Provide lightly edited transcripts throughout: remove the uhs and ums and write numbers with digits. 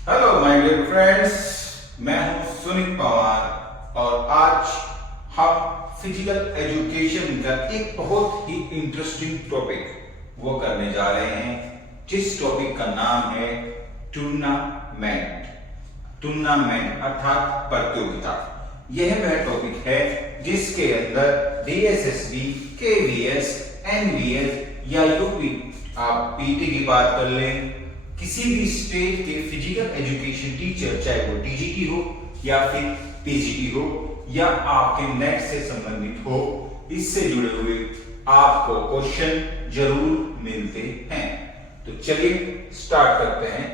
Hello my dear friends, मैं हूं सुनील पवार और आज हम फिजिकल एजुकेशन का एक बहुत ही इंटरेस्टिंग टॉपिक वो करने जा रहे हैं, जिस टॉपिक का नाम है टूर्नामेंट। टूर्नामेंट अर्थात प्रतियोगिता। यह वह टॉपिक है जिसके अंदर डीएसएसबी, केवीएस, एनवीएस या यूपी, आप पीटी की बात कर लें, किसी भी स्टेट के फिजिकल एजुकेशन टीचर, चाहे वो टीजीटी हो या फिर पीजीटी हो या आपके नेट से संबंधित हो, इससे जुड़े हुए आपको क्वेश्चन जरूर मिलते हैं। तो चलिए स्टार्ट करते हैं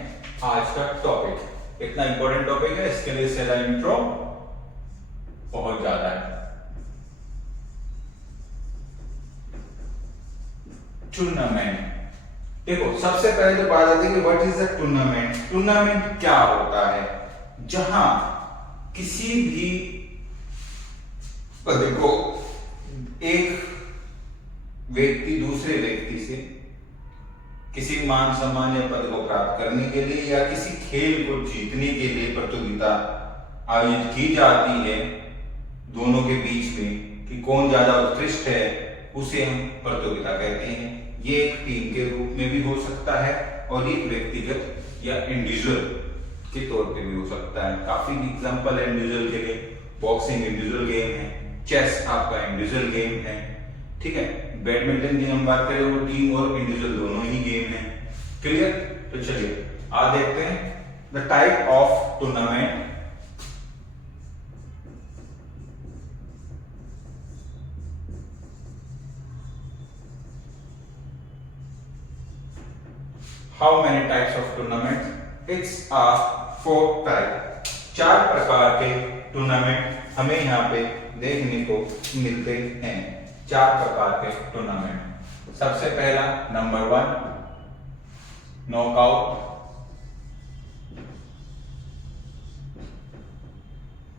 आज का टॉपिक। इतना इंपॉर्टेंट टॉपिक है, इसके लिए सेला इंट्रो बहुत ज्यादा है। टूर्नामेंट, देखो सबसे पहले तो बात आती है कि what is the tournament. Tournament क्या होता है? जहां किसी भी, देखो, एक व्यक्ति दूसरे व्यक्ति से किसी मान सम्मान या पद को प्राप्त करने के लिए या किसी खेल को जीतने के लिए प्रतियोगिता आयोजित की जाती है दोनों के बीच में कि कौन ज्यादा उत्कृष्ट है, उसे हम प्रतियोगिता कहते हैं। ये एक टीम के रूप में भी हो सकता है और एक व्यक्तिगत या इंडिविजुअल के तौर पे भी हो सकता है। काफी एग्जांपल है इंडिविजुअल के लिए। बॉक्सिंग इंडिविजुअल गेम है, चेस आपका इंडिविजुअल गेम है, ठीक है। बैडमिंटन की हम बात करें वो टीम और इंडिविजुअल दोनों ही गेम है। क्लियर? तो चलिए आज देखते हैं the type of tournament. How many types of tournament? It's a 4 type। 4 प्रकार के टूर्नामेंट हमें यहाँ पे देखने को मिलते हैं। 4 प्रकार के टूर्नामेंट। सबसे पहला नंबर 1 नॉकआउट,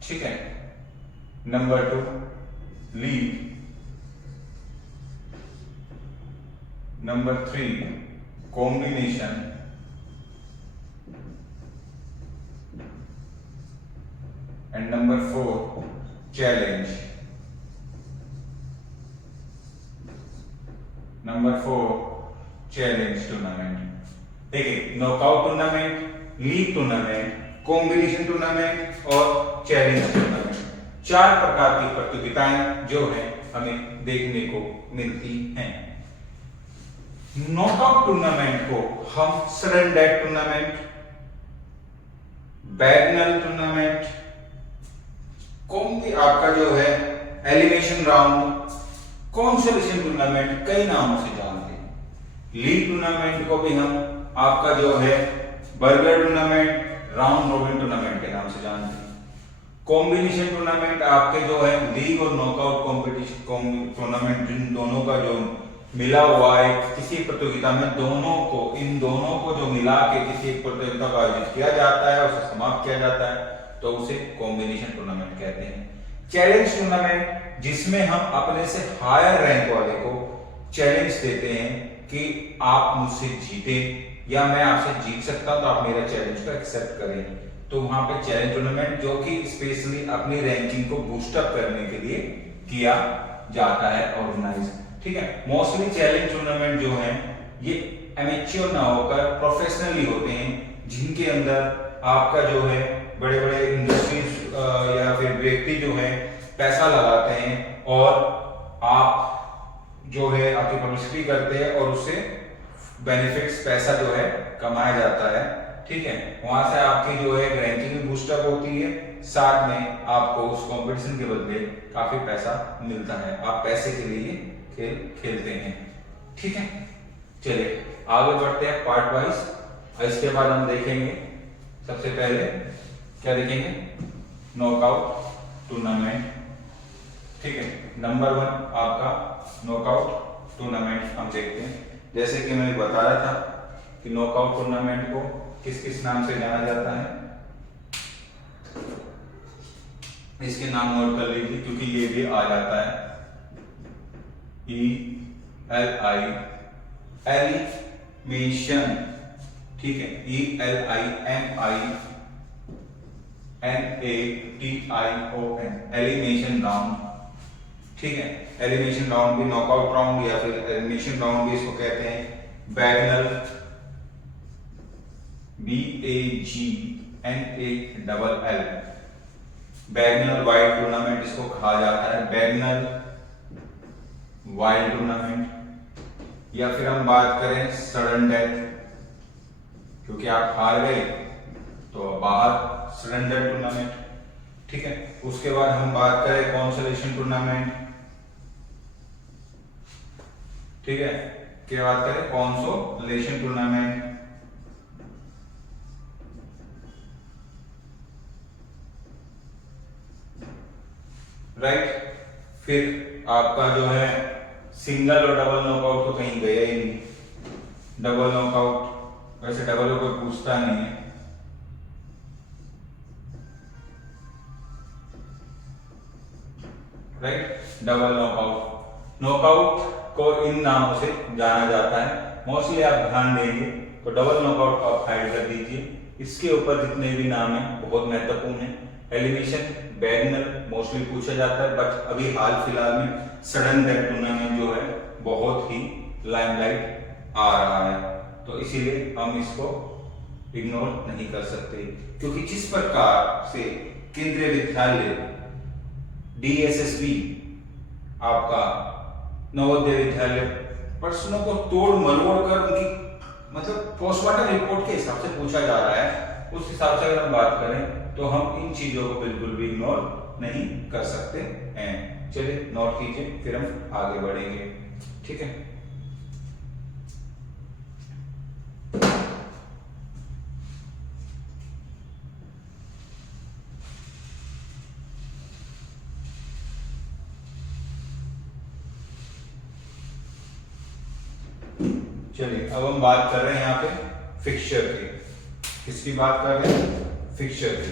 ठीक है। नंबर 2 लीग, नंबर 3 combination, and number 4 challenge। नंबर 4 चैलेंज टूर्नामेंट। देखिए, knockout tournament, league tournament, combination tournament और चैलेंज टूर्नामेंट, 4 प्रकार की प्रतियोगिताएं जो है हमें देखने को मिलती हैं। नॉकआउट टूर्नामेंट को हम सडन डेथ टूर्नामेंट, बैगनल टूर्नामेंट, आपका जो है एलिमिनेशन राउंड, कॉन्सोलेशन टूर्नामेंट, कई नामों से जानते हैं। लीग टूर्नामेंट को भी हम आपका जो है burger tournament, round robin tournament के नाम से जानते हैं। कॉम्बिनेशन टूर्नामेंट आपके जो है लीग और नॉकआउट कॉम्पिटिशन टूर्नामेंट, जिन दोनों का जो मिला हुआ है किसी प्रतियोगिता में, इन दोनों को जो मिला के किसी एक प्रतियोगिता का आयोजित किया जाता है, उसे समाप्त किया जाता है, तो उसे कॉम्बिनेशन टूर्नामेंट कहते हैं। चैलेंज टूर्नामेंट, जिसमें हम अपने से हायर रैंक वाले को चैलेंज देते हैं कि आप मुझसे जीते या मैं आपसे जीत सकता हूं तो आप मेरा चैलेंज को एक्सेप्ट करें। तो वहां पे चैलेंज टूर्नामेंट जो कि स्पेशली अपनी रैंकिंग को बूस्ट अप करने के लिए किया जाता है, ऑर्गेनाइज, ठीक है। मोस्टली चैलेंज टूर्नामेंट जो है ये एमेच्योर ना होकर प्रोफेशनली होते हैं, जिनके अंदर आपका जो है बड़े बड़े इंडस्ट्रीज या फिर व्यक्ति जो है पैसा लगाते हैं और आप जो है आपकी पब्लिसिटी करते हैं और उससे बेनिफिट्स, पैसा जो है कमाया जाता है, ठीक है। वहां से आपकी जो है रैंकिंग बूस्ट अप होती है, साथ में आपको उस कंपटीशन के बदले काफी पैसा मिलता है। आप पैसे के लिए खेल खेलते हैं, ठीक है। चलिए आगे बढ़ते हैं पार्ट वाइज। इसके बाद हम देखेंगे, सबसे पहले क्या देखेंगे? नॉकआउट टूर्नामेंट, ठीक है। नंबर 1 आपका नॉकआउट टूर्नामेंट हम देखते हैं। जैसे कि मैं बता रहा था कि नॉकआउट टूर्नामेंट को किस किस नाम से जाना जाता है, इसके नाम नोट कर लीजिए क्योंकि ये भी आ जाता है। ELI एलिमिनेशन, ठीक है, ELIMINATION, एलिमिनेशन राउंड। ठीक है, एलिमिनेशन राउंड भी नॉकआउट राउंड या फिर एलिमिनेशन राउंड भी इसको कहते हैं। बैगनल, BAGNALL, बैगनल वाइड टूर्नामेंट इसको कहा जाता है, बैगनल वाइड टूर्नामेंट। या फिर हम बात करें सडन डेथ, क्योंकि आप हार गए तो बाहर, सडन डेथ टूर्नामेंट। ठीक है, उसके बाद हम बात करें कॉन्सोलेशन टूर्नामेंट। ठीक है, क्या बात करें, कॉन्सोलेशन टूर्नामेंट। राइट, फिर आपका जो है सिंगल और डबल नॉकआउट तो कहीं गया ही नहीं। डबल नॉकआउट, वैसे डबल को कोई पूछता नहीं है। राइट, डबल नॉकआउट, नॉकआउट को इन नामों से जाना जाता है। मोस्टली आप ध्यान देंगे तो डबल नॉकआउट को आप हाइड कर दीजिए। इसके ऊपर जितने भी नाम हैं बहुत महत्वपूर्ण है। एलिमिनेशन, बैगनल मोस्टली पूछा जाता है, बट अभी हाल फिलहाल में सडन डेथ टूर्नामेंट जो है बहुत ही लाइमलाइट आ रहा है, तो इसीलिए हम इसको इग्नोर नहीं कर सकते। क्योंकि जिस प्रकार से केंद्रीय विद्यालय DSSB, आपका नवोदय विद्यालय, प्रश्नों को तोड़ मरोड़ कर उनकी मतलब पोस्टमार्टम रिपोर्ट के हिसाब से पूछा जा रहा है, उस हिसाब से अगर हम बात करें तो हम इन चीजों को बिल्कुल भी इग्नोर नहीं कर सकते हैं। चलिए नोट कीजिए, फिर हम आगे बढ़ेंगे। ठीक है, चलिए अब हम बात कर रहे हैं यहाँ पे फिक्सचर की। किसकी बात कर रहे हैं, फिक्सचर की।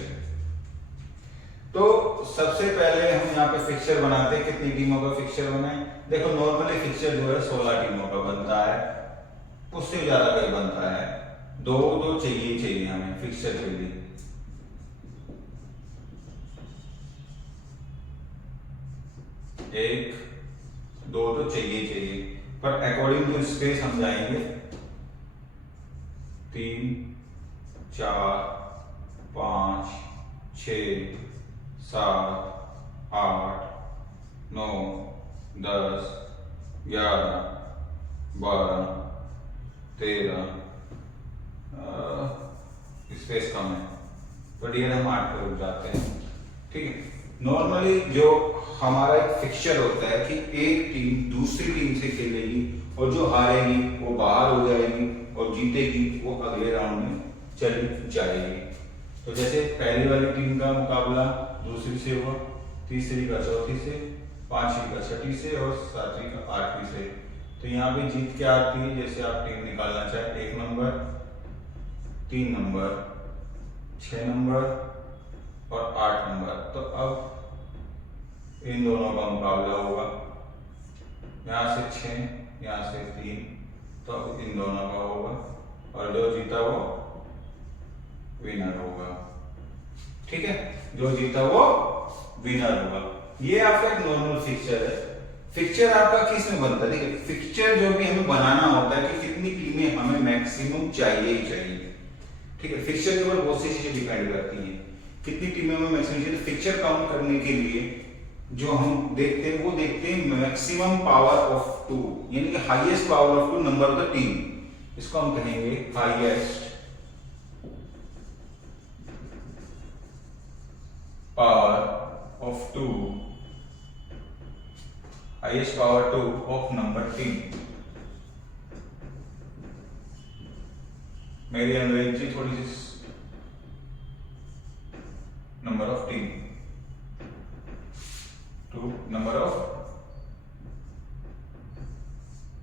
तो सबसे पहले हम यहाँ पे फिक्सचर बनाते हैं। कितनी टीमों का फिक्सचर बनाए, देखो नॉर्मली फिक्सचर जो है 16 टीमों का बनता है, उससे ज्यादा कहीं बनता है। दो चाहिए हमें फिक्सचर के लिए। एक दो तो चाहिए, पर अकॉर्डिंग टू स्पेस हम जाएंगे 3 4 5 6 7 8 9 10 11 12 13 स्पेस कम है तो डियर हम 8 पे रुक जाते हैं। ठीक है, नॉर्मली जो हमारा एक फिक्सचर होता है कि एक टीम दूसरी टीम से खेलेगी और जो हारेगी वो बाहर हो जाएगी और जीतेगी वो अगले राउंड में चली जाएगी। तो जैसे पहली वाली टीम का मुकाबला दूसरी से हुआ, तीसरी का चौथी से, पांचवी का छठी से और सातवीं का आठवीं से। तो यहाँ पे जीत क्या आती है, जैसे आप टीम निकालना चाहे 1 नंबर, 3 नंबर, 6 नंबर और 8 नंबर। तो अब इन दोनों का मुकाबला होगा, यहाँ से 6 यहाँ से 3, तो अब इन दोनों का होगा और जो जीता वो विनर होगा। ठीक है, जो जीता वो विनर होगा। ये आपका एक नॉर्मल फिक्सचर है। फिक्सचर आपका किस में बनता है, देखिए फिक्सचर जो भी हमें बनाना होता है कि कितनी टीमें हमें मैक्सिमम चाहिए ही चाहिए। ठीक है, फिक्सचर के ऊपर बहुत सी चीजें डिपेंड करती हैं, कितनी टीमें हमें मैक्सिमम चाहिए। तो फिक्सचर काउंट करने के लिए जो हम देखते हैं वो देखते हैं मैक्सिमम पावर ऑफ 2, यानी कि highest power of 2 number of the team. इसको हम कहेंगे highest power of 2, highest power 2 of number team. मेरी अंग्रेजी थोड़ी सी, number of team, 2 number of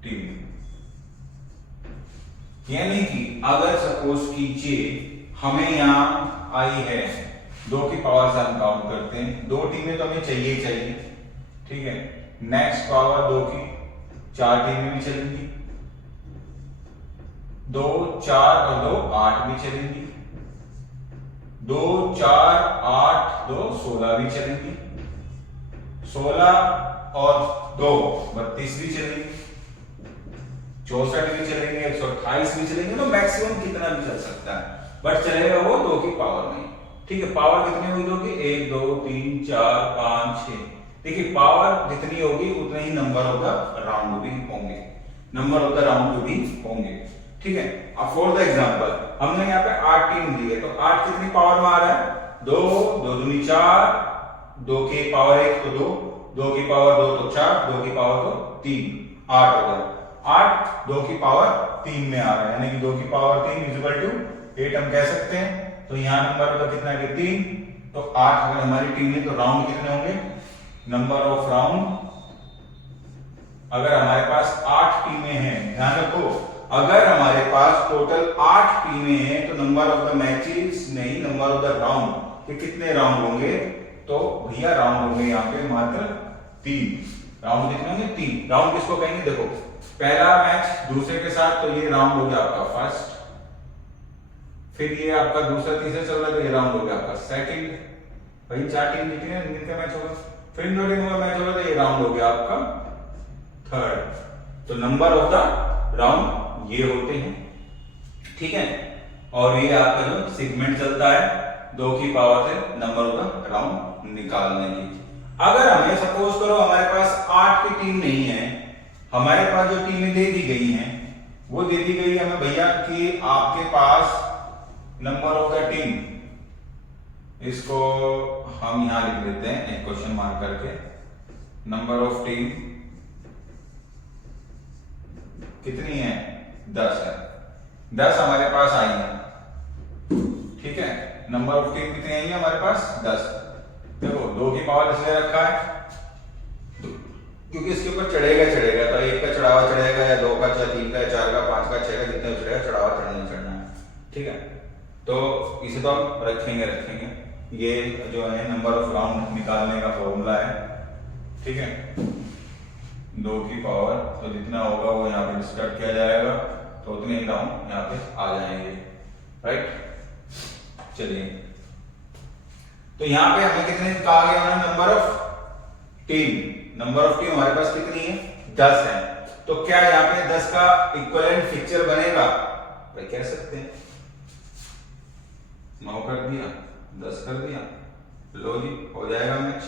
team. यानी कि अगर सपोज कीजिए हमें यहां आई है 2 की पावर से हम काउंट करते हैं, 2 टीमें तो हमें चाहिए। ठीक है, नेक्स्ट पावर 2 की 4 टीमें भी चलेंगी, 2 4 और 2 8 भी चलेंगी, 2 4 8 2 16 भी चलेंगी, 16 और 2 32 भी चलेंगे, 64 भी चलेंगे, 128 भी चलेंगे। तो मैक्सिमम कितना भी चल सकता है, बट चलेगा वो 2 की पावर में। ठीक है, पावर कितनी होगी 2 की? 1 2 3 4 5 6। देखिए पावर जितनी होगी उतने ही नंबर ऑफ द राउंड भी होंगे, नंबर ऑफ द राउंड भी होंगे। ठीक है, अब फॉर द एग्जांपल हमने यहाँ पे 8 टीम दी है, तो 8 कितनी पावर में आ रहा है? 2 2 दूनी 4, 2 की पावर 1 तो 2, 2 की पावर 2 तो 4, 2 की पावर तो 3, 8 हो गया। 8 2 की पावर 3 में आ रहा है, यानी कि 2 की पावर 3 इक्वल टू 8 हम कह सकते हैं। तो यहाँ नंबर होगा कितना है? 3। तो 8 अगर हमारी टीम है तो राउंड कितने होंगे? नंबर ऑफ राउंड, अगर हमारे पास 8 टीमें हैं, ध्यान रखो, अगर हमारे पास टोटल 8 टीमें हैं तो नंबर ऑफ द मैचेस नहीं, नंबर ऑफ द राउंड कि कितने राउंड होंगे? तो भैया राउंड होंगे यहाँ पे मात्र 3। राउंड कितने होंगे? 3। राउंड किसको कहेंगे? देखो पहला मैच दूसरे के साथ, तो ये राउंड हो गया आपका फर्स्ट, फिर ये आपका दूसरा तीसरा चल रहा है तो ये राउंड हो गया आपका सेकंड। भाई 4 टीम जीती है, इनका मैच होगा, फिर इन दो टीमों का मैच होगा तो ये राउंड हो गया आपका थर्ड। तो नंबर ऑफ द राउंड ये होते हैं। ठीक है, और ये आपका जो सेगमेंट चलता है 2 की पावर से नंबर ऑफ द राउंड निकालने की। अगर हमें सपोज करो हमारे पास 8 की टीम नहीं है, हमारे पास जो टीमें दे दी गई हैं वो दे दी गई हमें भैया कि आपके पास नंबर ऑफ द टीम, इसको हम यहां लिख देते हैं एक क्वेश्चन मार्क करके, नंबर ऑफ टीम कितनी है? 10 है, 10 हमारे पास आई है। ठीक है, नंबर ऑफ टीम कितनी आई है हमारे पास? 10। देखो 2 की पावर इसलिए रखा है क्योंकि इसके ऊपर चढ़ेगा चढ़ेगा, तो 1 का चढ़ावा चढ़ेगा या 2 का, 3 का, 4 का, 5 का, 6 का, जितना चढ़ेगा चढ़ावा चढ़ना है। ठीक है, तो इसे तो हम रखेंगे। ये जो है नंबर ऑफ राउंड निकालने का फॉर्मूला है। ठीक है, 2 की पावर तो जितना होगा वो यहाँ पे डिस्कट किया जाएगा, तो उतने ही राउंड यहाँ पे आ जाएंगे। राइट, चलिए, तो यहाँ पे हमें कितने कहा गया? Number of team, number of team हमारे पास कितनी है? 10 है। तो क्या यहाँ पे 10 का इक्विवेलेंट फिक्चर बनेगा? भाई कह सकते हैं, 9 कर दिया, 10 कर दिया, लो जी हो जाएगा मैच,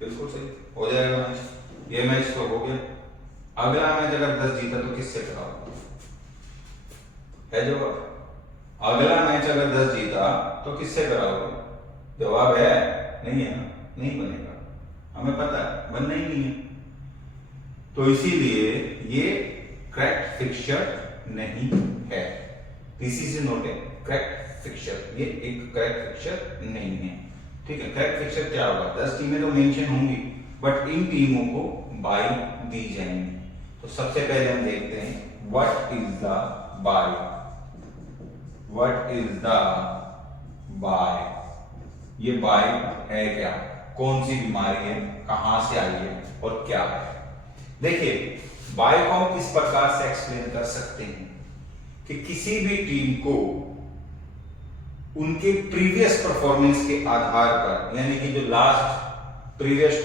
बिल्कुल सही हो जाएगा मैच। ये मैच तो हो गया। अगला मैच अगर 10 जीता तो किससे कराओगे? है जवाब। अगला मैच अगर 10 जीता तो किससे कराओगे? जवाब है नहीं है ना, नहीं बनेगा, हमें पता है बनना ही नहीं है। तो इसीलिए ये करेक्ट फिक्सचर नहीं है। This is not A correct fixture, ये एक करेक्ट फिक्सचर नहीं है। ठीक है, करेक्ट फिक्सचर क्या होगा? 10 टीमें तो मेंशन होंगी, बट इन टीमों को बाय दी जाएंगी। तो सबसे पहले हम देखते हैं what is the bye. What is the bye? ये बाय है क्या? कौन सी बीमारी है, कहां से आई है और क्या है? देखिए बाय को हम किस प्रकार से एक्सप्लेन कर सकते हैं कि किसी भी टीम को उनके प्रीवियस परफॉर्मेंस के आधार पर, यानी कि जो लास्ट प्रीवियस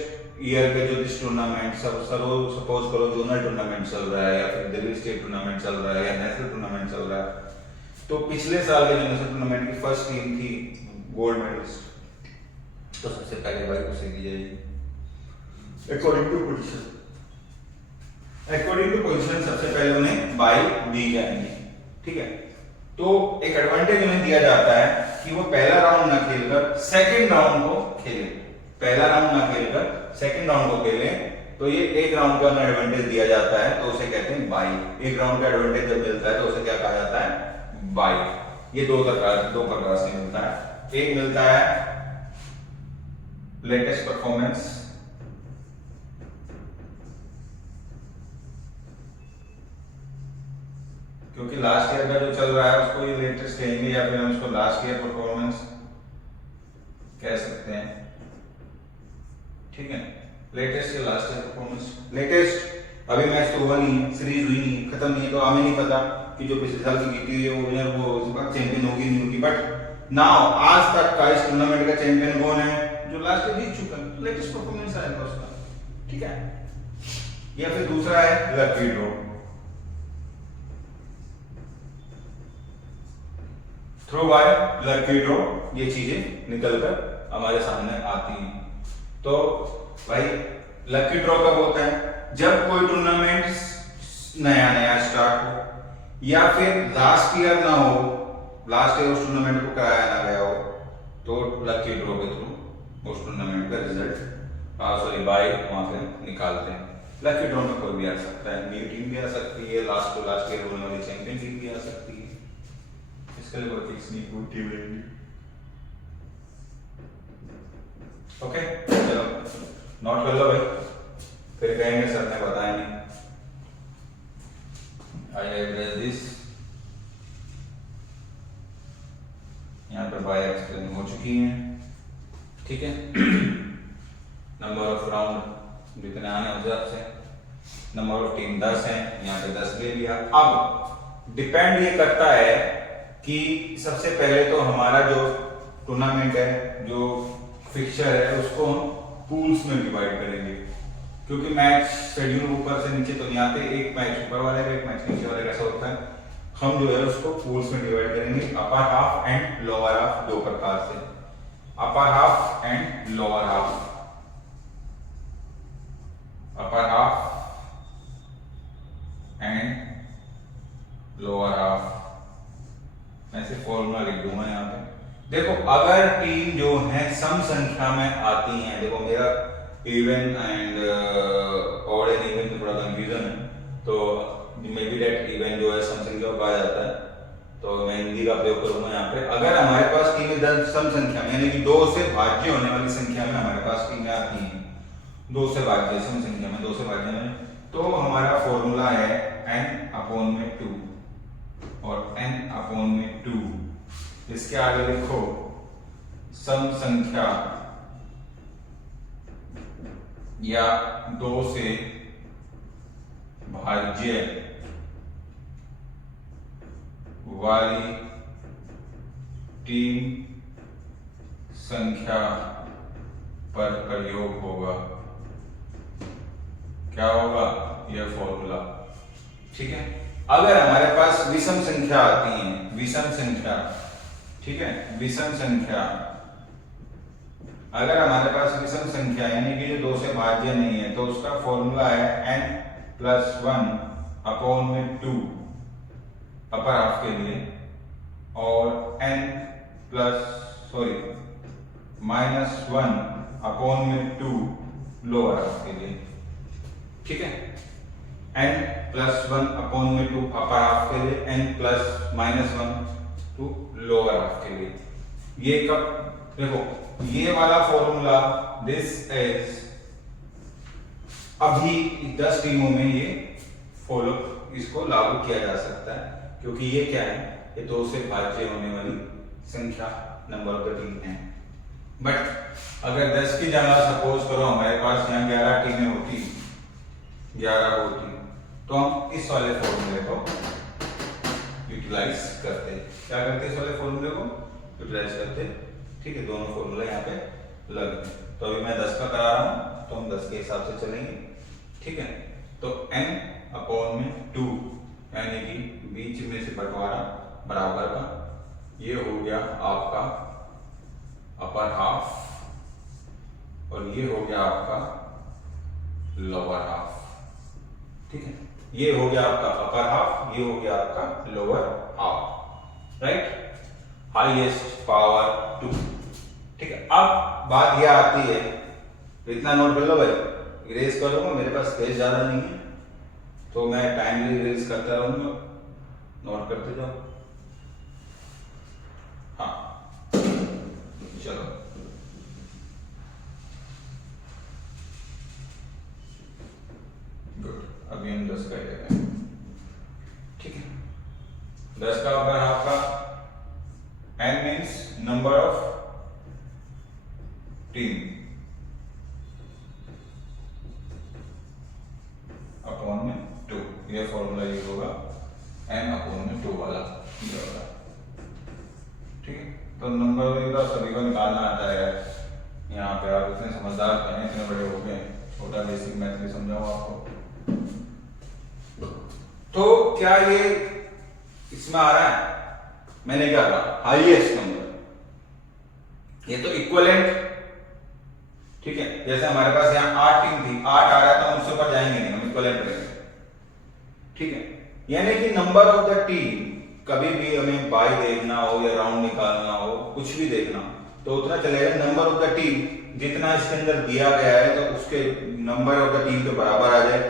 ईयर के जो दिस टूर्नामेंट सपोज करो जोनल टूर्नामेंट चल रहा है या फिर दिल्ली स्टेट टूर्नामेंट चल रहा है या नेशनल टूर्नामेंट चल रहा है, तो पिछले साल के जो नेशनल टूर्नामेंट की फर्स्ट टीम थी गोल्ड मेडलिस्ट, तो सबसे पहले बाय उसे दी जाएगी according to position. According to position सबसे पहले उन्हें बाय दी जाएंगी। ठीक है, तो एक एडवांटेज उन्हें दिया जाता है कि वो पहला राउंड ना खेलकर सेकंड राउंड को खेले, पहला राउंड ना खेलकर सेकंड राउंड को खेले, तो ये एक राउंड का एडवांटेज दिया जाता है, तो उसे कहते हैं बाय। एक राउंड का एडवांटेज जब मिलता है तो उसे क्या कहा जाता है? बाय। ये दो प्रकार से मिलता है। एक मिलता है लेटेस्ट परफॉर्मेंस, क्योंकि लास्ट ईयर का जो चल रहा है उसको ये लेटेस्ट कहेंगे या फिर हम इसको लास्ट ईयर परफॉर्मेंस कह सकते हैं। ठीक है, लेटेस्ट या लास्ट ईयर परफॉर्मेंस। लेटेस्ट अभी मैच तो हुआ नहीं है, सीरीज हुई नहीं, खत्म नहीं है, तो हमें नहीं पता कि जो पिछले साल की जीती हुई है वो विनर वो इस बार चैंपियन होगी नहीं होगी, बट नाउ आज तक का इस टूर्नामेंट का चैंपियन कौन है? जो लास्ट ईयर जीत चुका है, लेटेस्ट परफॉर्मेंस आएगा उसका, ठीक है। या फिर दूसरा है lucky draw. Through by lucky draw, ये चीजें निकलकर हमारे सामने आती हैं। तो भाई लकी ड्रॉ कब होता है? जब कोई टूर्नामेंट नया नया स्टार्ट हो या फिर लास्ट ईयर ना हो, लास्ट ईयर उस टूर्नामेंट को कराया ना गया हो, तो लकी ड्रॉ के थ्रू उस टूर्नामेंट का रिजल्ट बाय वहां से निकालते हैं। लकी ड्रॉ में कोई भी आ सकता है, न्यू टीम भी आ सकती है, लास्ट ईयर होने वाली चैंपियनशिप भी आ सकती है, इसके लिए कोई फिक्स नहीं, कोई टीम नहीं। ओके, चलो नोट कर लो भाई, फिर कहेंगे सर ने बताया नहीं। आई एवरेज दिस, यहाँ पर बाय एक्सप्लेन हो चुकी है, ठीक है। नंबर ऑफ राउंड जितने आने उस हिसाब से, नंबर ऑफ टीम 10 है, यहाँ पे 10 ले लिया। अब डिपेंड ये करता है कि सबसे पहले तो हमारा जो टूर्नामेंट है, जो फिक्चर है, उसको हम पूल्स में डिवाइड करेंगे, क्योंकि मैच शेड्यूल ऊपर से नीचे तो नहीं आते, एक मैच ऊपर वाले का एक मैच नीचे वाले का, ऐसा होता है। हम जो है उसको पूल्स में डिवाइड करेंगे, upper half and lower half, दो प्रकार से, upper half and lower half. Upper half and lower half, मैं सिर्फ फॉर्मूला लिख दूंगा यहाँ पे। देखो अगर टीम जो है सम संख्या में आती हैं, देखो मेरा even and odd and even में थोड़ा कंफ्यूजन है, तो मे बी दैट इवन जो है सम संख्या में आ जाता है, तो मैं हिंदी का प्रयोग करूंगा यहाँ पे। अगर हमारे पास टीमें सम संख्या में, यानी कि 2 से भाज्य होने वाली संख्या में हमारे पास टीमें आती हैं, 2 से भाज्य सम संख्या में, 2 से भाज्य में, तो हमारा फॉर्मूला है n/2 और n/2। इसके आगे लिखो सम संख्या या 2 से भाज्य वाली टीम संख्या पर प्रयोग होगा। क्या होगा? यह फॉर्मूला, ठीक है। अगर हमारे पास विषम संख्या आती है, विषम संख्या, ठीक है, विषम संख्या, अगर हमारे पास विषम संख्या यानी कि जो 2 से भाज्य नहीं है, तो उसका फॉर्मूला है n+1/2 अपर हाफ के लिए और -1/2 लोअर हाफ के लिए, ठीक है। n+1/2 अपर हाफ के लिए, n+-1 लोअर हाफ के लिए। ये कब, देखो ये वाला फॉर्मूला दिस इज अभी 10 टीमों में ये फॉलो, इसको लागू किया जा सकता है, क्योंकि ये क्या है, ये 2 से भाज्य होने वाली संख्या नंबर ऑफ द टीम है। बट अगर 10 की जगह सपोज करो हमारे पास यहाँ 11 टीमें होती, 11 होती, तो हम इस वाले फॉर्मूले को यूटिलाइज करते, क्या करते इस वाले फॉर्मूले को यूटिलाइज करते, ठीक है। दोनों फॉर्मूला यहाँ पे लगे, तो अभी मैं 10 का करा रहा हूँ, तो हम 10 के हिसाब से चलेंगे, ठीक है। तो n/2 यानी कि बीच में से बंटवारा बराबर का, ये हो गया आपका अपर हाफ और ये हो गया आपका लोअर हाफ, ठीक है। ये हो गया आपका अपर हाफ, ये हो गया आपका lower half, right. Highest power 2, ठीक है। अब बात यह आती है, इतना नोट कर लो भाई, इरेज करूंगा, मेरे पास स्पेस ज्यादा नहीं है, तो मैं टाइमली इरेज करता रहूंगा, नोट करते जाओ। हाँ चलो, गुड। अभी हम 10 कर लेंगे, ठीक है। 10 का अगर आपका n means number of team upon में 2, यह फॉर्मूला यूज होगा n/2 वाला ये वाला। ठीक है, तो नंबर का सभी को निकालना आता है यहाँ पे। आप इतने समझदार बने, इतने बड़े हो गए, छोटा बेसिक मैथ भी समझाऊं आपको। तो क्या ये इसमें आ रहा है? मैंने क्या कहा, हाईएस्ट नंबर, ये तो इक्विवेलेंट। ठीक है, जैसे हमारे पास यहाँ 8 टीम थी, 8 आ रहा है तो हम उससे ऊपर जाएंगे नहीं, हम इक्विवेलेंट रहेंगे। ठीक है, यानी कि नंबर ऑफ द टीम, कभी भी हमें बाई देखना हो या राउंड निकालना हो, कुछ भी देखना तो उतना चलेगा। नंबर ऑफ द टीम जितना इसके अंदर दिया गया है तो उसके नंबर ऑफ द टीम के बराबर आ जाए।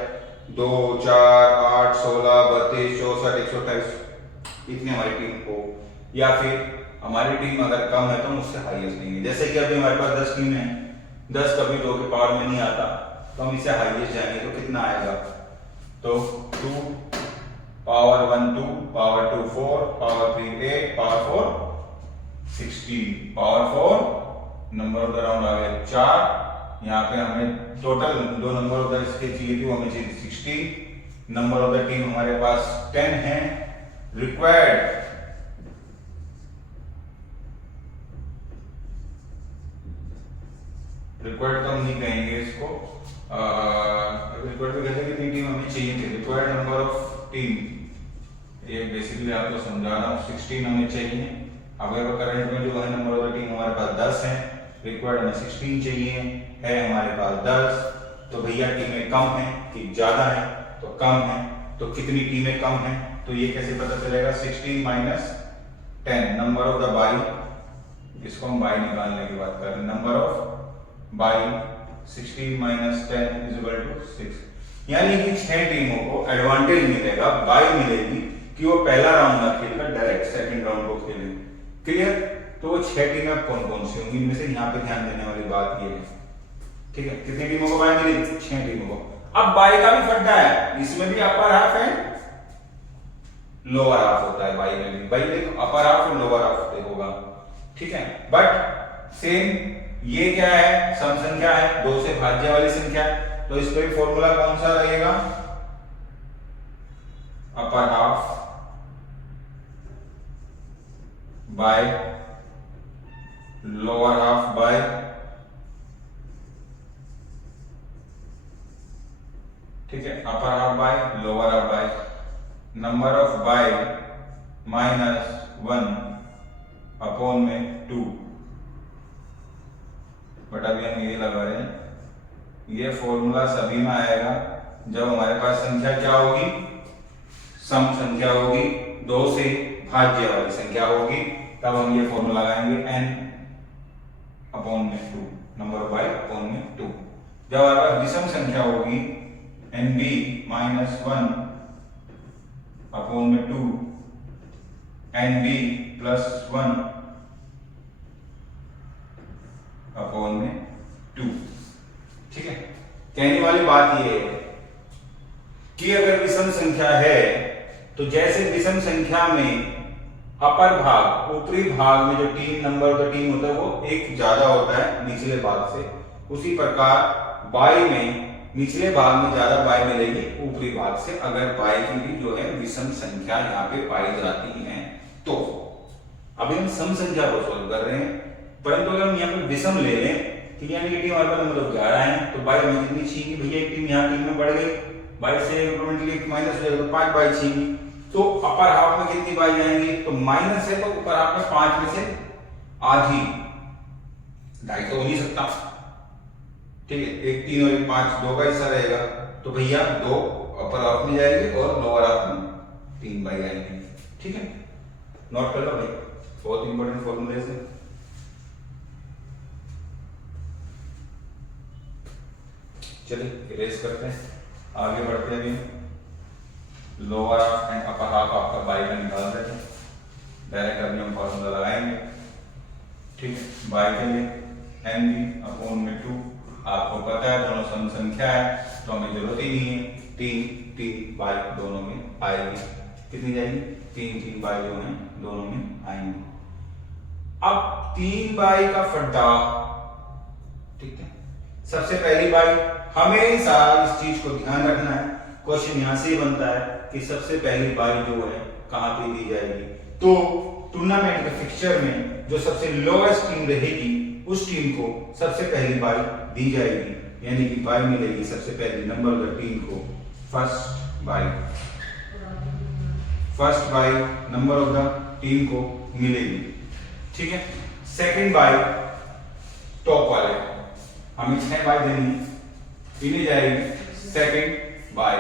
2, 4, 8, 16, 32, 64, 128 इतनी हमारी टीम हो, या फिर हमारी टीम अगर कम है तो हम उससे हाईएस्ट लेंगे। जैसे कि अभी हमारे पास 10 टीम है, 10 कभी 2 के पावर में नहीं आता तो हम इससे हाईएस्ट जाएंगे तो कितना आएगा? तो 2 power 1 2 power 2 4 power 3 8 power 4 16 power 4 number of the round आ गया 4। यहाँ पे हमें टोटल दो नंबर ऑफ द इसके चाहिए थी, वो हमें चाहिए 16। नंबर ऑफ द टीम हमारे पास 10 है। रिक्वायर्ड तो हम नहीं कहेंगे इसको, रिक्वायर्ड भी कहते हैं कि 3 टीम हमें चाहिए थी। रिक्वायर्ड नंबर ऑफ टीम, ये बेसिकली आपको समझा रहा हूँ, 16 हमें चाहिए। अगर करंट में जो है नंबर ऑफ द टीम हमारे पास 10 है, रिक्वायर्ड हमें 16 चाहिए है, हमारे पास 10। तो भैया टीमें कम है कि ज्यादा है? तो कम है। तो कितनी टीमें कम है? तो ये कैसे पता चलेगा? 16 minus 10 number of the bye, इसको हम बाई निकालने की बात कर रहे हैं। Number of bye 16 minus 10 is equal to 6। यानी कि 6 टीमों को एडवांटेज मिलेगा, बाई मिलेगी कि वो पहला राउंड ना खेलकर डायरेक्ट सेकंड राउंड को खेलें। क्लियर? तो वो 6 टीमें कौन कौन सी होंगी? इनमें से यहाँ पे ध्यान देने वाली बात ये है। ठीक है, कितनी टीमों को बाई मिली? 6 टीमों को। अब बाई का भी फड्डा है, इसमें भी अपर हाफ है लोअर हाफ होता है। बाई में भी बाई देखो अपर हाफ और लोअर हाफ होगा। ठीक है, बट सेम ये क्या है? सम संख्या है, 2 से भाज्य वाली संख्या, तो इस पे फॉर्मूला कौन सा रहेगा? Upper half bye lower half bye ठीक है, upper half bye lower half bye number of bye minus 1 upon में 2। बट अभी हम ये लगा रहे हैं, ये फॉर्मूला सभी में आएगा जब हमारे पास संख्या क्या होगी? सम संख्या होगी, 2 से भाज्य वाली संख्या होगी, तब हम ये फॉर्मूला लगाएंगे n अपॉन में 2 नंबर बाय अपॉन में 2। जब हमारे पास विषम संख्या होगी nb माइनस 1 अपॉन में 2 nb प्लस 1 अपॉन में 2। ठीक है, कहने वाली बात ये है कि अगर विषम संख्या है तो जैसे विषम संख्या में अपर भाग, ऊपरी भाग में जो team number of the team होता है वो एक ज्यादा होता है निचले भाग से, उसी प्रकार बाई में निचले भाग में ज्यादा बाई मिलेगी ऊपरी भाग से, अगर बाई की भी जो है विषम संख्या यहाँ पे पाई जाती है तो। अभी हम सम संख्या को सॉल्व कर रहे हैं, परंतु अगर हम यहाँ पे विषम ले लें तो यानी कि टीम हमारे पास मतलब 11 है, तो बाई हमें कितनी चाहिए? भैया एक टीम यहाँ टीम में बढ़ गई, बाई से ऑटोमेटिकली माइनस हो जाएगा तो 5 बाई चाहिए। तो अपर हाफ में कितनी बाई जाएंगी? तो माइनस है तो ऊपर हाफ में 5 में से आधी, 2.5 तो हो नहीं सकता। ठीक है, एक 3 और एक 5, 2 का हिस्सा रहेगा, तो भैया 2 अपर हाफ में जाएंगे और लोअर हाफ में 3 बाई आएंगे। ठीक है, नोट कर लो भाई, बहुत इंपॉर्टेंट फॉर्मूले से। चलिए इरेज करते हैं, आगे बढ़ते हैं। अभी lower half and upper half आपका बाई का निकाल देते हैं, डायरेक्ट अभी हम फॉर्मूला लगाएंगे। ठीक है, बाई के लिए nb अपॉन में 2, आपको पता है दोनों सम संख्या है तो हमें जरूरत ही नहीं है, 3 बाई दोनों में आएगी। कितनी जाएगी? 3 बाई जो है दोनों में आएंगे। अब 3 बाई का फड्डा, ठीक है, सबसे पहली बाई, हमेशा इस चीज को ध्यान रखना है, क्वेश्चन यहां से ही बनता है कि सबसे पहली बाई जो है कहां पे दी जाएगी? तो टूर्नामेंट के फिक्सचर में जो सबसे लोएस्ट टीम रहेगी उस टीम को सबसे पहली बाई दी जाएगी, यानी कि बाई मिलेगी सबसे पहली नंबर ऑफ द टीम को first by number of the team को मिलेगी। ठीक है, सेकंड बाई टॉप वाले हमें 6 बाई देनी, इन्हें जाएगी सेकंड बाई।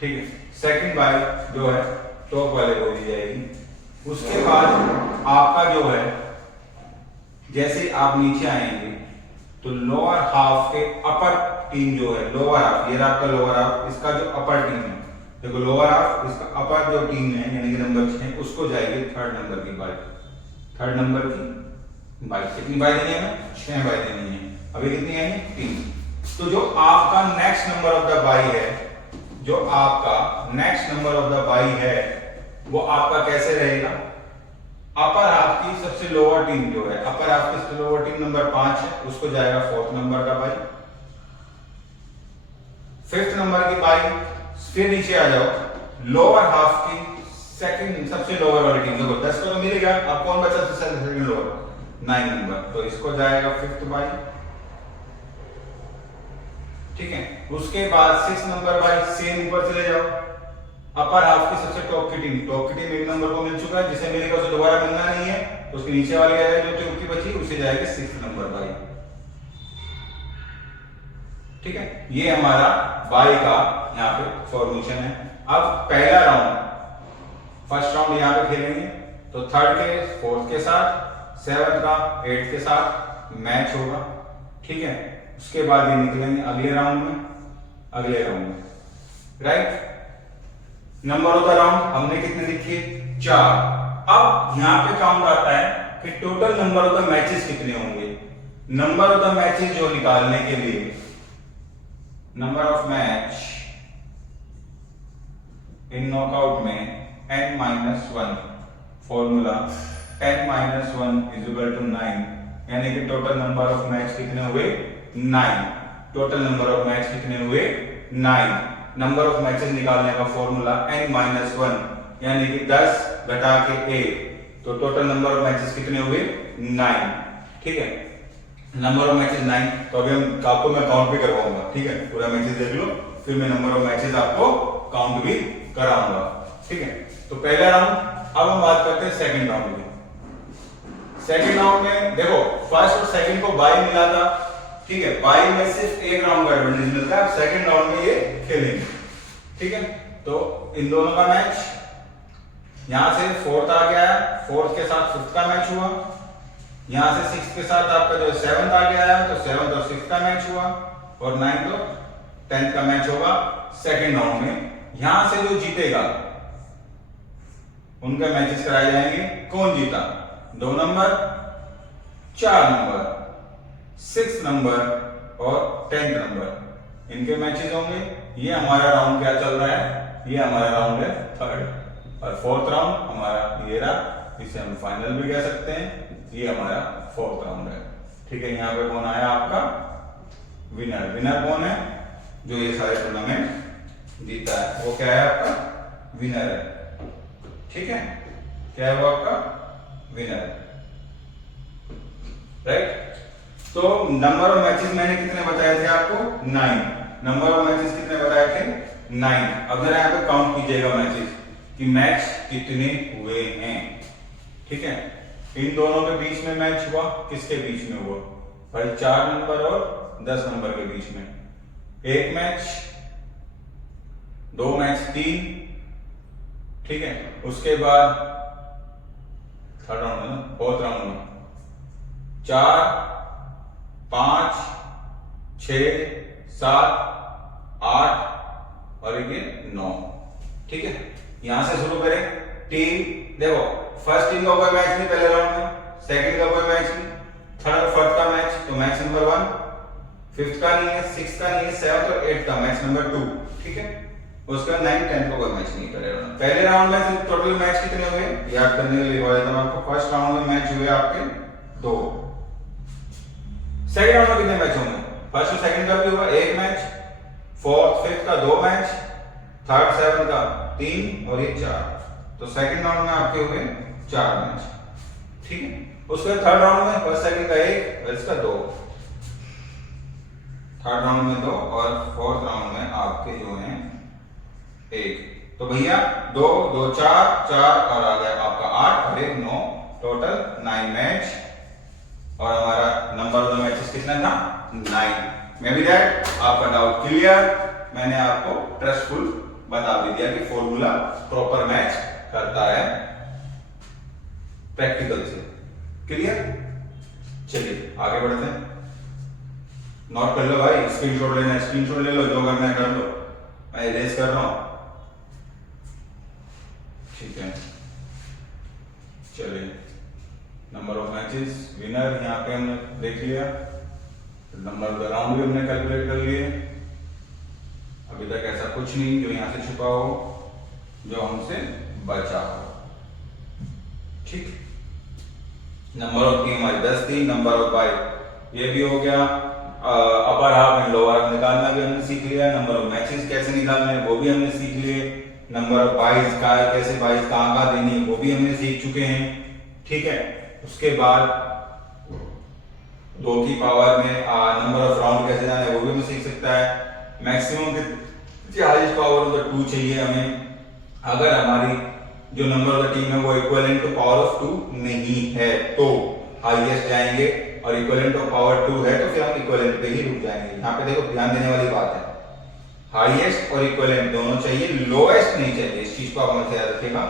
ठीक है, सेकंड बाई जो है टॉप वाले को दी जाएगी। उसके बाद आपका जो है जैसे आप नीचे आएंगे तो लोअर हाफ के अपर टीम जो है, लोअर हाफ, ये आपका लोअर हाफ, इसका जो अपर टीम है, देखो लोअर हाफ, इसका अपर जो टीम है यानी कि नंबर 6, उसको जाएगी थर्ड नंबर की बाई। थर्ड नंबर की बाई कितनी बाई देनी है? 6 बाई देनी है। अभी कितनी है? 3। तो जो आपका next number of the by है, जो आपका next number of the by है वो आपका कैसे रहेगा? अपर हाफ की सबसे लोअर टीम जो है, अपर हाफ की सबसे लोअर टीम नंबर 5 है, उसको जाएगा फोर्थ नंबर का बाई। फिफ्थ नंबर की बाई, फिर नीचे आ जाओ, लोअर हाफ की सेकंड सबसे लोअर वाली टीम, देखो 10 को तो मिलेगा, अब कौन बचा सेकंड लोअर? 9 नंबर, तो इसको जाएगा फिफ्थ बाई। ठीक है, उसके बाद 6 नंबर बाई, सेम ऊपर चले जाओ, अपर हाफ की सबसे टॉप की टीम, एक नंबर को मिल चुका है, जिसे मिलेगा उसे दोबारा मिलना नहीं है, तो उसके नीचे वाली आएगी जो टीम की बची, उसे जाएगी 6 नंबर बाई। ठीक है, ये हमारा बाई का यहाँ पे फॉर्मेशन है। अब पहला राउंड, फर्स्ट राउंड यहाँ पे खेलेंगे, तो थर्ड के फोर्थ के साथ, सेवंथ का 8 के साथ मैच होगा। ठीक है, उसके बाद ये निकलेंगे अगले राउंड में, right. Number of the round हमने कितने लिखे? 4। अब यहां पे काउंट आता है कि total number of the matches कितने होंगे। नंबर ऑफ द मैचेस जो निकालने के लिए, number of match in knockout में n-1 formula, n-1 is equal to 9, यानी कि टोटल नंबर ऑफ मैच कितने हुए? 9। टोटल नंबर ऑफ मैच कितने हुए? 9। नंबर ऑफ मैचेस निकालने का फॉर्मूला n-1, यानी कि 10 घटा के 1, तो टोटल नंबर ऑफ मैचेस कितने हुए? 9। ठीक है, नंबर ऑफ मैचेस 9। तो अभी आपको मैं काउंट भी करवाऊंगा। ठीक है, पूरा मैचेस देख लो, फिर मैं नंबर ऑफ मैचेस आपको काउंट भी कराऊंगा। ठीक है, तो पहला राउंड। अब हम बात करते हैं सेकंड राउंड की। सेकंड राउंड में देखो फर्स्ट और सेकंड को बाई मिला था। ठीक है, बाई में सिर्फ एक राउंड का एडवांटेज मिलता है, अब सेकंड राउंड में ये खेलेंगे। ठीक है, तो इन दोनों का मैच, यहां से फोर्थ आ गया है, फोर्थ के साथ फिफ्थ का मैच हुआ, यहां से सिक्स्थ के साथ आपका जो सेवंथ आ गया है, तो सेवंथ और सिक्स्थ का मैच हुआ, और 9th और 10th का मैच होगा सेकंड राउंड में। यहां से जो जीतेगा उनके मैचेस कराए जाएंगे। कौन जीता? 2 नंबर, 4 नंबर, 6 नंबर और 10th नंबर, इनके मैचेस होंगे। ये हमारा राउंड क्या चल रहा है? ये हमारा राउंड है थर्ड, और फोर्थ राउंड हमारा ये रहा, इसे हम फाइनल भी कह सकते हैं। ये हमारा फोर्थ राउंड है। ठीक है, यहाँ पे कौन आया आपका? विनर। विनर कौन है? जो ये सारे टूर्नामेंट जीता है, वो क्या है? आपका विनर है। ठीक है, क्या है वो? आपका विनर, राइट। तो नंबर ऑफ मैचेस मैंने कितने बताए थे आपको? 9। नंबर ऑफ मैचेस कितने बताए थे? 9। अब जरा यहाँ पे काउंट कीजिएगा मैचेस कि मैच कितने हुए हैं। ठीक है, इन दोनों के बीच में मैच हुआ, किसके बीच में हुआ? भाई 4 नंबर और 10 नंबर के बीच में एक मैच, 2 मैच, 3। ठीक है, उसके बाद थर्ड राउंड है ना, फोर्थ राउंड में 4, 5, 6, 7, 8 और ये 9। ठीक है, यहां से शुरू करें। टीम देखो, फर्स्ट टीम का कोई मैच नहीं पहले राउंड में, सेकंड का कोई मैच नहीं, थर्ड और फोर्थ का मैच, तो मैच नंबर 1, फिफ्थ का नहीं है, सिक्स्थ का नहीं है, सेवंथ और 8th का मैच नंबर 2। ठीक है, उसके बाद 9, 10 का कोई मैच नहीं पहले राउंड में। सिर्फ टोटल मैच कितने हुए याद करने के लिए बता देता हूं आपको। फर्स्ट राउंड में मैच हुए आपके 2। सेकंड राउंड में कितने मैच होंगे? फर्स्ट और सेकंड का भी होगा 1 मैच, फोर्थ फिफ्थ का 2 मैच, थर्ड सेवंथ का 3 और ये 4, तो सेकंड राउंड में आपके हुए 4 मैच, ठीक है। उसके थर्ड राउंड में फर्स्ट सेकंड का 1 और इसका 2, थर्ड राउंड में 2 और फोर्थ राउंड में आपके जो हैं 1। तो भैया 2 2 4 4 और आ गया आपका 8 और 1 9, टोटल 9 मैच। और हमारा नंबर ऑफ द मैचेस कितना था? 9। मे बी दैट आपका डाउट क्लियर। मैंने आपको ट्रस्टफुल बता भी दिया कि फॉर्मूला प्रॉपर मैच करता है प्रैक्टिकल से। क्लियर? चलिए आगे बढ़ते हैं। नोट कर लो भाई, स्क्रीनशॉट लेना है स्क्रीनशॉट ले लो, जो करना है कर लो, मैं इरेज कर रहा हूं। ठीक है, चलिए नंबर ऑफ मैचेस, विनर यहाँ पे हमने देख लिया, नंबर ऑफ द राउंड भी हमने कैलकुलेट कर लिए। अभी तक ऐसा कुछ नहीं जो यहाँ से छुपा हो, जो हमसे बचा हो। ठीक, नंबर ऑफ टीम हमारी 10 थी, नंबर ऑफ बाई ये भी हो गया। Upper half and lower half निकालना भी हमने सीख लिया। नंबर ऑफ मैचेस कैसे निकालने हैं वो भी हमने सीख लिए। नंबर ऑफ बाइज का कैसे बाइज कहाँ देनी है वो भी हमने सीख चुके हैं। ठीक है, उसके बाद 2 की पावर में नंबर ऑफ राउंड कैसे जाना है वो भी हमें सीख सकता है। मैक्सिमम की हाईएस्ट पावर ऑफ द 2 चाहिए हमें। अगर हमारी जो नंबर ऑफ द टीम है वो इक्विवेलेंट टू पावर ऑफ 2 नहीं है तो हाईएस्ट जाएंगे, और इक्विवेलेंट ऑफ पावर 2 है तो फिर हम इक्विवेलेंट पे ही रुक जाएंगे। यहाँ पे देखो ध्यान देने वाली बात है, हाईएस्ट और इक्विवेलेंट दोनों चाहिए, लोएस्ट नहीं चाहिए। इस चीज को आप हमेशा याद रखिएगा,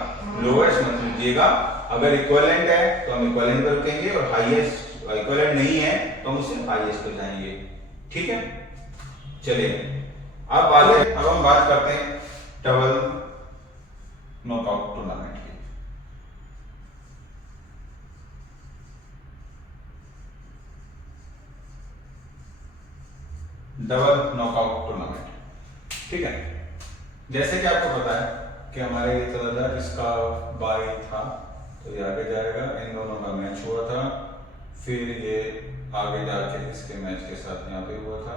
लोएस्ट मत लीजिएगा। अगर इक्विवेलेंट है तो हम इक्विवेलेंट पर रुकेंगे, और हाईएस्ट इक्विवेलेंट नहीं है तो हम उससे हाईएस्ट पर जाएंगे। ठीक है, चलिए अब हम बात करते हैं डबल नॉकआउट टूर्नामेंट की। डबल नॉकआउट टूर्नामेंट, ठीक है। जैसे कि आपको पता है कि हमारे ये चला था, इसका बाई था तो ये आगे जाएगा, इन दोनों का मैच हुआ था, फिर ये आगे जाके इसके मैच के साथ यहाँ पे हुआ था,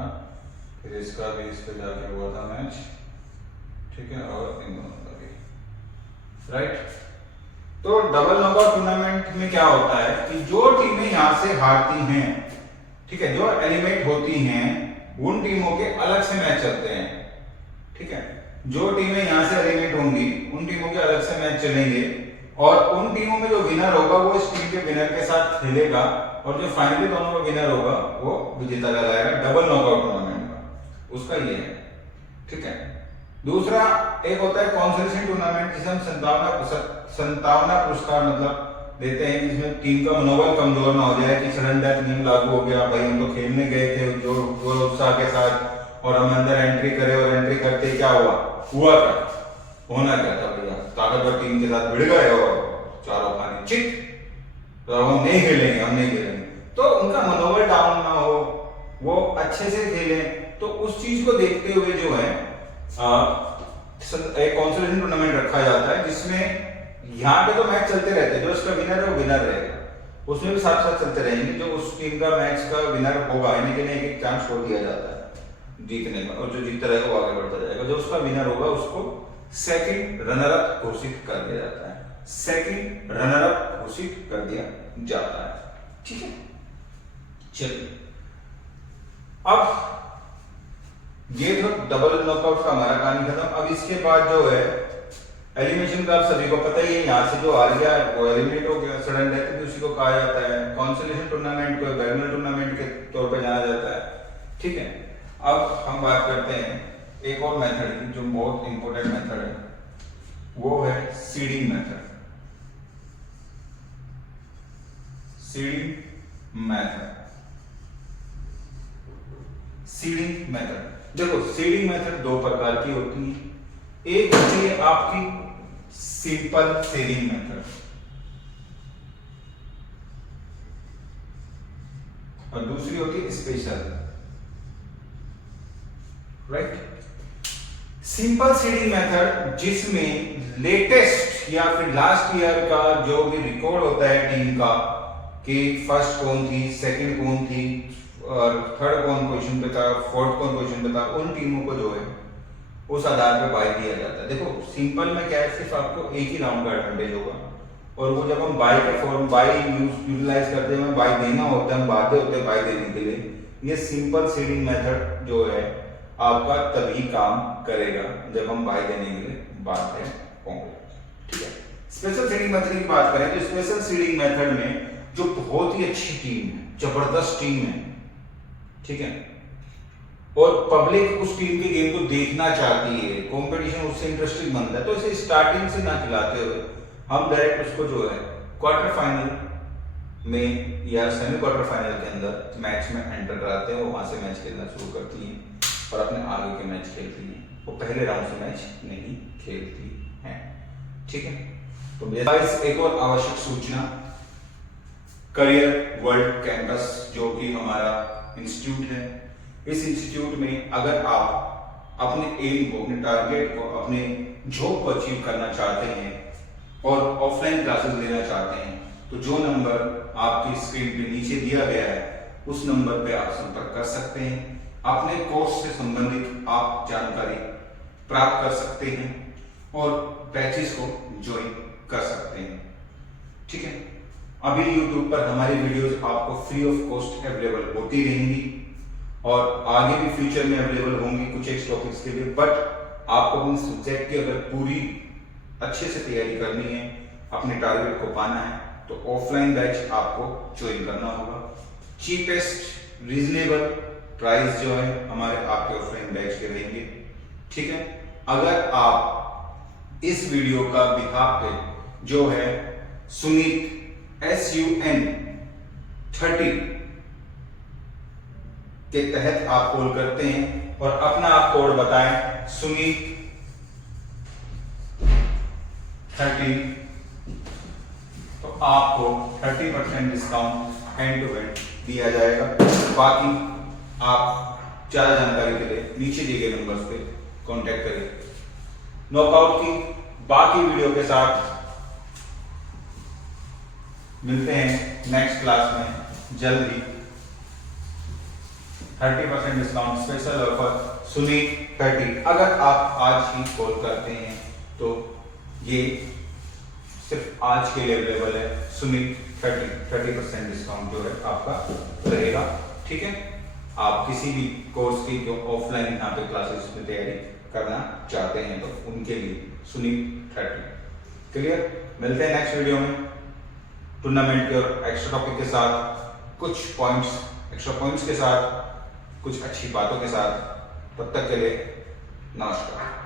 फिर इसका भी इस पे जाके हुआ था मैच, ठीक है, और इन दोनों का भी, राइट। तो डबल नॉकआउट टूर्नामेंट में क्या होता है कि जो टीमें यहाँ से हारती हैं, ठीक है, जो एलिमिनेट होती हैं, उन टीमों के अलग से मैच चलते हैं। ठीक है, जो टीमें यहाँ से एलिमिनेट होंगी उन टीमों के अलग से मैच चलेंगे, और उन टीमों में जो विनर होगा वो इस टीम के विनर के साथ खेलेगा, और जो फाइनली दोनों का विनर होगा वो विजेता कहलाएगा डबल नॉकआउट टूर्नामेंट का। उसका ये है, ठीक है। दूसरा एक होता है कॉन्सोलेशन टूर्नामेंट, जिसे हम संतावना पुरस्कार मतलब देते हैं, जिसमें टीम का मनोबल कमजोर ना हो जाए कि सडन डेथ नियम लागू हो गया, भाई हम तो खेलने गए थे जो उत्साह के साथ, और हम अंदर एंट्री करे, और एंट्री करते क्या हुआ क्या होना क्या था भैया, ताकतवर टीम के साथ भिड़ गए और चारों खाने चिट, तो हम नहीं खेलेंगे, तो उनका मनोबल डाउन ना हो, वो अच्छे से खेलें। तो उस चीज को देखते हुए जो है एक कॉन्सोलेशन टूर्नामेंट रखा जाता है, जिसमें यहाँ पे तो मैच चलते रहते हैं, जो उसका विनर है वो विनर रहेगा, उसमें भी साथ साथ चलते रहेंगे, जो उस टीम का मैच का विनर होगा इन्हें के लिए एक चांस छोड़ दिया जाता है जीतने का, और जो जीतता रहेगा वो आगे बढ़ता जाएगा। जो उसका विनर होगा उसको सेकंड रनर अप घोषित कर दिया जाता है, सेकंड रनर अप घोषित कर दिया जाता है। ठीक है, चलिए अब ये तो डबल नॉकआउट का हमारा कहानी खत्म। अब इसके बाद जो है एलिमिनेशन का, आप सभी को पता ही है, यहाँ से जो हार गया वो एलिमिनेट हो गया, सडन डेथ भी उसी को कहा जाता है। कॉन्सोलेशन टूर्नामेंट को बैडमिंटन टूर्नामेंट के तौर पे जाना जाता है। ठीक है, अब हम बात करते हैं एक और मेथड की जो बहुत इंपॉर्टेंट मेथड है, वो है सीडिंग मेथड। सीडिंग मेथड देखो, सीडिंग मेथड 2 प्रकार की होती है। एक होती है आपकी सिंपल सीडिंग मेथड, और दूसरी होती है special, right. Simple seeding method जिसमें लेटेस्ट या फिर लास्ट ईयर का जो भी रिकॉर्ड होता है टीम का, कि फर्स्ट कौन थी, सेकंड कौन थी, और थर्ड कौन पोजीशन पे था, फोर्थ कौन पोजीशन पे था, उन टीमों को जो है उस आधार पे बाय दिया जाता है। देखो सिंपल में क्या है, सिर्फ आपको एक ही राउंड का एडवांटेज होगा, और वो जब हम बाय के फॉर्म बाय यूटिलाइज करते हैं, बाय देना होता है, हम बाध्य होते हैं बाय देने के लिए, ये सिंपल सीडिंग मेथड जो है आपका तभी काम करेगा जब हम बाय देने के लिए बाध्य होंगे। ठीक है, स्पेशल सीडिंग मेथड की बात करें तो स्पेशल सीडिंग मेथड में जो बहुत ही अच्छी टीम है, जबरदस्त टीम है, ठीक है, और पब्लिक उस टीम के गेम को देखना चाहती है, कंपटीशन उससे इंटरेस्टिंग बनता है, तो इसे स्टार्टिंग से ना खिलाते हुए हम डायरेक्ट उसको जो है क्वार्टर फाइनल में या सेमी क्वार्टर फाइनल के अंदर मैच में एंटर कराते हैं, वो वहां से मैच खेलना शुरू करती हैं और अपने आगे के मैच खेलती हैं, वो पहले राउंड से मैच नहीं खेलती हैं। ठीक है, तो एक और आवश्यक सूचना, करियर वर्ल्ड कैंपस जो कि हमारा इंस्टीट्यूट है, इस इंस्टीट्यूट में अगर आप अपने एम को, अपने टारगेट को, अपने जॉब को अचीव करना चाहते हैं और ऑफलाइन क्लासेस लेना चाहते हैं, तो जो नंबर आपकी स्क्रीन पे नीचे दिया गया है उस नंबर पे आप संपर्क कर सकते हैं, अपने कोर्स से संबंधित आप जानकारी प्राप्त कर सकते हैं और बैचेस को ज्वाइन कर सकते हैं। ठीक है, अभी YouTube पर हमारी वीडियोस आपको फ्री ऑफ कॉस्ट अवेलेबल होती रहेंगी और आगे भी फ्यूचर में अवेलेबल होंगी कुछ एक टॉपिक्स के लिए, बट आपको अपने सब्जेक्ट की अगर पूरी अच्छे से तैयारी करनी है, अपने टारगेट को पाना है, तो ऑफलाइन बैच आपको ज्वाइन करना होगा। चीपेस्ट रीजनेबल प्राइस जो है हमारे आपके ऑफलाइन बैच के रहेंगे। ठीक है, अगर आप इस वीडियो का बिहाफ पे जो है सुनीत SUN 30 के तहत आप कॉल करते हैं और अपना आप कोड बताएं सुनीत 30, तो आपको 30% डिस्काउंट हैंड टू हैंड दिया जाएगा। बाकी आप ज्यादा जानकारी के लिए नीचे दिए गए नंबर्स पे कांटेक्ट करिए। नॉकआउट की बाकी वीडियो के साथ मिलते हैं नेक्स्ट क्लास में जल्द ही। 30% डिस्काउंट स्पेशल ऑफर सुनीत 30, अगर आप आज ही कॉल करते हैं तो ये सिर्फ आज के लिए अवेलेबल है। सुनीत 30% डिस्काउंट जो है आपका रहेगा। ठीक है, आप किसी भी कोर्स की जो ऑफलाइन यहाँ पे क्लासेस में तैयारी करना चाहते हैं तो उनके लिए सुनीत 30। क्लियर, मिलते हैं नेक्स्ट वीडियो में टूर्नामेंट के और एक्स्ट्रा टॉपिक के साथ, कुछ पॉइंट्स, एक्स्ट्रा पॉइंट्स के साथ, कुछ अच्छी बातों के साथ। तब तक के लिए नमस्कार।